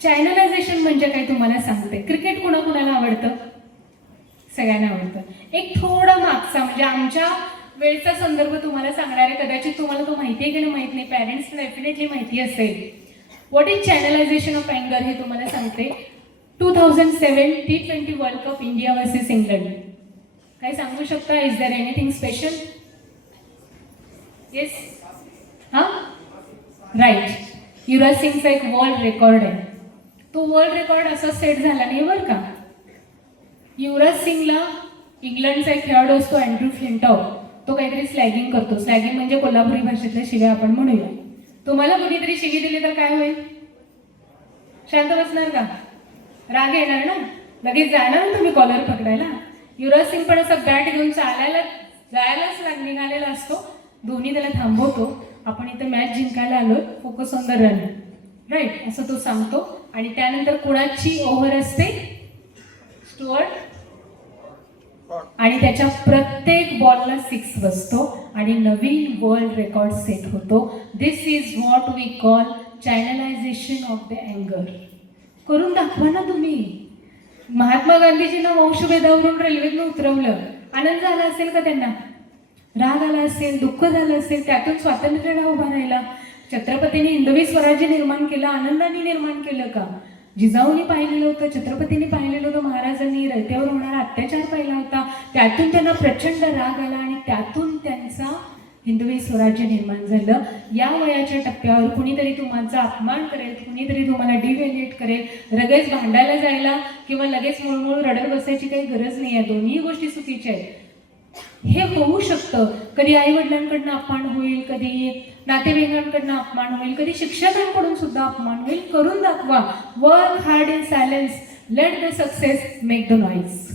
चॅनलायझेशन म्हणजे काय तुम्हाला सांगते. क्रिकेट कुणाकुणाला आवडतं? सगळ्यांना आवडतं. एक थोडा मागचा म्हणजे आमच्या वेळचा संदर्भ तुम्हाला सांगणार आहे. कदाचित तुम्हाला तो माहिती आहे की नाही माहित नाही, पॅरेंट्सला डेफिनेटली माहिती असेल. व्हॉट इज चॅनलायझेशन ऑफ अँगर हे तुम्हाला सांगते. 2007 T20 world cup India versus England. काय सांगू शकता? Is there anything special? Yes, हां, राईट. युवराज सिंगचा एक वर्ल्ड रेकॉर्ड आहे. तो वर्ल्ड रेकॉर्ड असा सेट झाला नाही बरं का. युवराज सिंगला इंग्लंडचा एक खेळाडू असतो अँड्रू फ्लिंटॉक, तो काहीतरी स्लॅगिंग करतो. स्लॅगिंग म्हणजे कोल्हापुरी भाषेतल्या शिव्या आपण म्हणूया. तुम्हाला कुणीतरी शिवी दिली तर काय होईल? शांत बसणार का? राग येणार ना, लगेच जाणार ना तुम्ही कॉलर पकडायला. युवराज सिंग पण असं बॅट घेऊन जायलाच निघालेला असतो. धोनी त्याला थांबवतो. आपण इथं मॅच जिंकायला आलोय, focus on the run, right, असं तो सांगतो. आणि त्यानंतर कुणाची ओव्हर असते? स्टुअर्ट. आणि त्याच्या प्रत्येक बॉलला 6 बसतो आणि नवीन वर्ल्ड रेकॉर्ड सेट होतो. This is what we call channelization of the अँगर. करून दाखवा ना तुम्ही. महात्मा गांधीजींना वंशभेदावरून रेल्वेतनं उतरवलं. आनंद झाला असेल का त्यांना? राग आला असेल, दुःख झालं असेल, त्यातून स्वातंत्र्याला उभा राहिला. छत्रपतींनी हिंदवी स्वराज्य निर्माण केलं, आनंदाने निर्माण केलं का? जिजाऊंनी पाहिलेलं होतं, छत्रपतींनी पाहिलेलं होतं, महाराजांनी रयतेवर होणारा अत्याचार पाहिला होता. त्यातून त्यांना प्रचंड राग आला आणि त्यातून त्यांचा हिंदवी स्वराज्य निर्माण झालं. या वयाच्या टप्प्यावर कुणीतरी तुमचा अपमान करेल, कुणीतरी तुम्हाला डिव्हॅल्युएट करेल. लगेच भांडायला जायला किंवा लगेच मुळमुळ रडत बसायची काही गरज नाही आहे. दोन्ही गोष्टी चुकीच्या आहेत. हे होऊ शकतं. कधी आई वडिलांकडनं अपमान होईल, कधी नातेवाईकांकडनं अपमान होईल, कधी शिक्षकांकडून सुद्धा अपमान होईल. करून दाखवा. Work hard in silence, let the success make the noise.